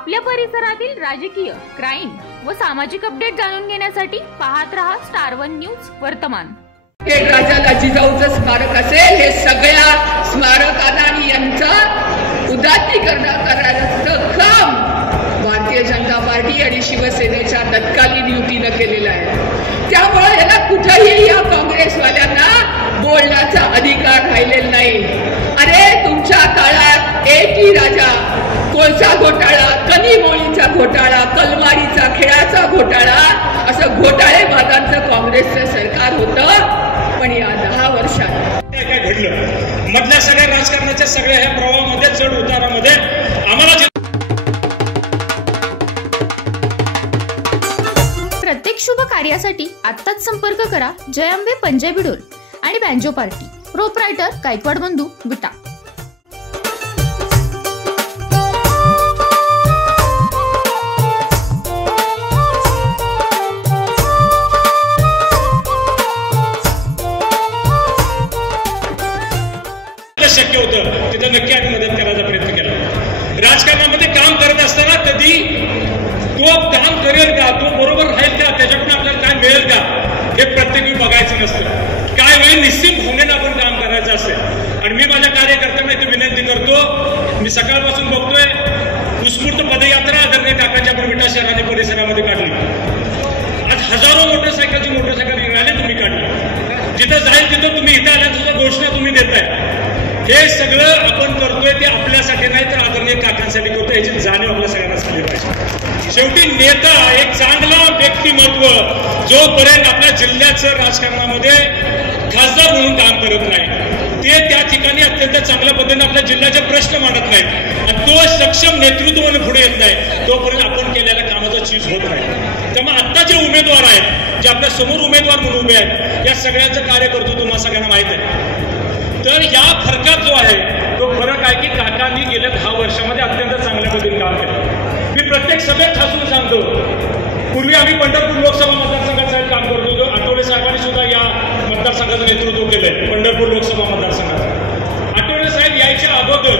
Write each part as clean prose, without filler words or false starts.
आपल्या परिसरातील राजकीय, क्राईम व सामाजिक अपडेट जाणून घेण्यासाठी पाहत रहा स्टार वन न्यूज वर्तमान। राजाला जिजाऊचं स्मारक असेल, हे सगळ्या स्मारकांना आणि यांचं उदात्तीकरण करण्याचं काम भारतीय जनता पार्टी आणि शिवसेनेच्या तत्कालीन युतीनं केलेलं आहे। त्यामुळे याला कुठेही या काँग्रेसवाल्यांना बोलण्याचा अधिकार राहिलेला नाही। अरे तुमच्या काळात एकही राजा, कोळसा घोटाळा, कनिमोळीचा घोटाळा, कलमारीचा खेळाचा घोटाळा, असं घोटाळेबाजांचं काँग्रेसचं सरकार होतं। पण या 10 वर्षात काय घडलं, मधल्या सगळ्या राजकारणाच्या सगळ्या ह्या प्रवाहामध्ये चढ उतारामध्ये आम्हाला प्रत्येक शुभ कार्यासाठी आत्ताच संपर्क करा जय अंबे पंजाबी ढोल आणि बँजो पार्टी, प्रोप्रायटर गायकवाड बंधू विटा। शक्य होतं तिथं नक्की आम्ही मदत करायचा प्रयत्न केला। राजकारणामध्ये काम करत असताना कधी तो काम करेल का, तो बरोबर राहील का, त्याच्याकडून आपल्याला काय मिळेल का, हे प्रत्येक बघायचं नसतं। काय वेळी निश्चित भावनेनं आपण काम करायचं असेल। आणि मी माझ्या कार्यकर्त्यांना इथे विनंती करतो, मी सकाळपासून बघतोय उत्स्फूर्त पदयात्रा आदरणीय काकांच्या विटा शहर आणि परिसरामध्ये काढली। आज हजारो मोटरसायकल रॅली तुम्ही काढली। जिथं जाईल तिथं तुम्ही इथं आल्याचं घोषणा तुम्ही देताय। हे सगळं आपण करतोय ते आपल्यासाठी नाही तर आदरणीय काकांसाठी करतोय, याची जाणीव आपल्या सगळ्यांना झाली पाहिजे। शेवटी नेता एक चांगला व्यक्तिमत्व जोपर्यंत आपल्या जिल्ह्याचं राजकारणामध्ये खासदार म्हणून काम करत नाही, ते त्या ठिकाणी अत्यंत चांगल्या पद्धतीने आपल्या जिल्ह्याचे प्रश्न मांडत नाहीत आणि तो सक्षम नेतृत्व म्हणून पुढे येत नाही, तोपर्यंत आपण केलेल्या कामाचा चीज होत नाही। त्यामुळे आता जे उमेदवार आहेत, जे आपल्या समोर उमेदवार म्हणून उभे आहेत, या सगळ्यांचं कार्य करतो तुम्हाला सगळ्यांना माहित आहे। तर या फरकात जो आहे तो फरक आहे की काकांनी गेल्या 10 वर्षामध्ये अत्यंत चांगल्या पद्धतीने काम केलं। मी प्रत्येक सभेत ठासून सांगतो, पूर्वी आम्ही पंढरपूर लोकसभा मतदारसंघाचं काम करतो, जो आठवले साहेबांनी सुद्धा या मतदारसंघाचं नेतृत्व केलंय, पंढरपूर लोकसभा मतदारसंघाचं। आठवले साहेब यायच्या अगोदर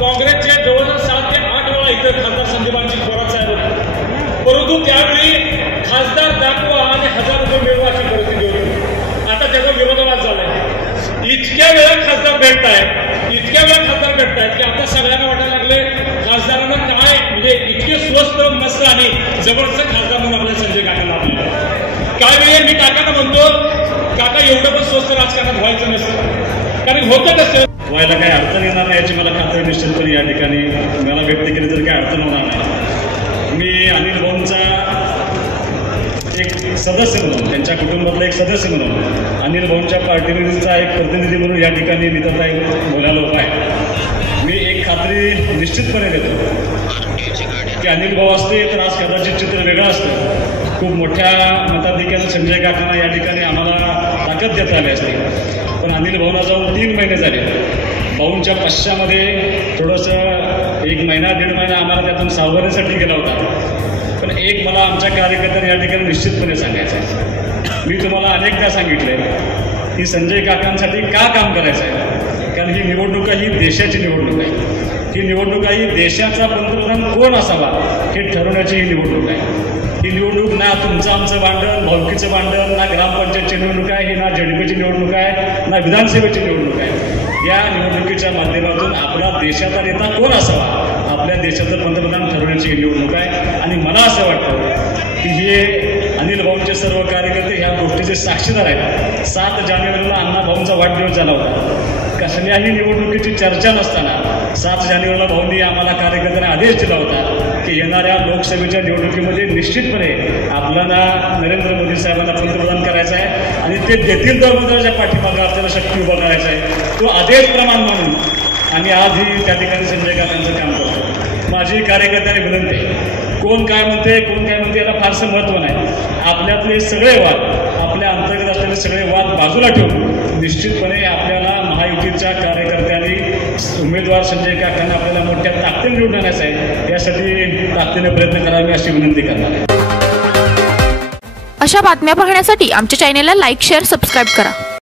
काँग्रेसचे जवळजवळ 7 ते 8 वेळा इथं खासदार संदीपांची थोरात साहेब होते, परंतु त्यावेळी खासदार दाखवा आणि 1000 रुपये मिळवा अशी परिस्थिती होती। आता त्याचा विरोधाभास झालाय। इतक्या वेळा खासदार भेटतायत की आता सगळ्यांना वाटायला लागले खासदारांना काय म्हणजे इतके स्वस्त मस्त आणि जबरदस्त खासदार म्हणून आपल्या संजय काकांना आपल्याला काय वेळ मी काकांना म्हणतो, काका एवढं पण स्वस्त राजकारणात व्हायचं नसतं, कारण होतं कसं व्हायला काही अडचण येणार नाही याची मला खात्री निश्चितपणे या ठिकाणी मला व्यक्त केली तर काही अडचण होणार नाही। मी अनिल भाऊंचा एक सदस्य म्हणून, त्यांच्या कुटुंबातला एक सदस्य म्हणून, अनिल भाऊंच्या पार्टीचा एक प्रतिनिधी म्हणून या ठिकाणी निताताई बोलायला उभा आहे। मी एक खात्री निश्चितपणे देतो की अनिल भाऊ असते तर आज कदाचित चित्र वेगळं असतं। खूप मोठ्या मताधिक्यानं संजय काकांना या ठिकाणी आम्हाला ताकद देता आली असते, पण अनिल भाऊंना जाऊन 3 महिने झाले। भाऊंच्या पश्चामध्ये थोडंसं 1 महिना 1.5 महिना आम्हाला त्यातून सावरण्यासाठी गेला होता। पण एक मला आमच्या कार्यकर्त्यांनी या ठिकाणी निश्चितपणे सांगायचं आहे, मी तुम्हाला अनेकदा सांगितले की संजय काकांसाठी का काम करायचं आहे, कारण ही निवडणूक ही देशाची निवडणूक आहे। ही निवडणूक ही देशाचा पंतप्रधान कोण असावा हे ठरवण्याची ही निवडणूक आहे। ही निवडणूक ना तुमचं आमचं भांडण, भावकीचं भांडण, ना ग्रामपंचायतची निवडणूक आहे, ही ना ZDPची निवडणूक आहे, ना विधानसभेची निवडणूक आहे। या निवडणुकीच्या माध्यमातून आपला देशाचा नेता कोण असावा, आपल्या देशाचं पंतप्रधान ठरवण्याची ही निवडणूक आहे। आणि मला असं वाटतं की हे अनिल भाऊंचे सर्व कार्यकर्ते ह्या गोष्टीचे साक्षीदार आहेत। 7 जानेवारीला अण्णा भाऊंचा वाढदिवस झाला होता, कसल्याही निवडणुकीची चर्चा नसताना 7 जानेवारीला भाऊंनी आम्हाला कार्यकर्त्यांना आदेश दिला होता की येणाऱ्या लोकसभेच्या निवडणुकीमध्ये निश्चितपणे आपल्याला नरेंद्र मोदी साहेबांना पंतप्रधान करायचं आहे आणि ते देतील तर मंत्र्याच्या पाठीमागे आपल्याला शक्ती उभा करायचा आहे। तो आदेश प्रमाण म्हणून आम्ही आजही त्या ठिकाणी संजय काकांचं काम करतो। माझी कार्यकर्त्यांनी विनंती आहे, कोण काय म्हणते याला फारसं महत्त्व नाही। आपल्यातले सगळे वाद, आपल्या अंतर्गत असलेले सगळे वाद बाजूला ठेवून निश्चितपणे आपल्याला महायुतीच्या कार्यकर्त्यांनी उमेदवार संजय काकांना आपल्याला मोठ्या ताकदीने निवडून आणायचं आहे, यासाठी ताकदीने प्रयत्न करावे अशी विनंती करणार आहे। अशा बातम्या पाहण्यासाठी आमच्या चॅनेलला लाईक, शेअर, सबस्क्राईब करा।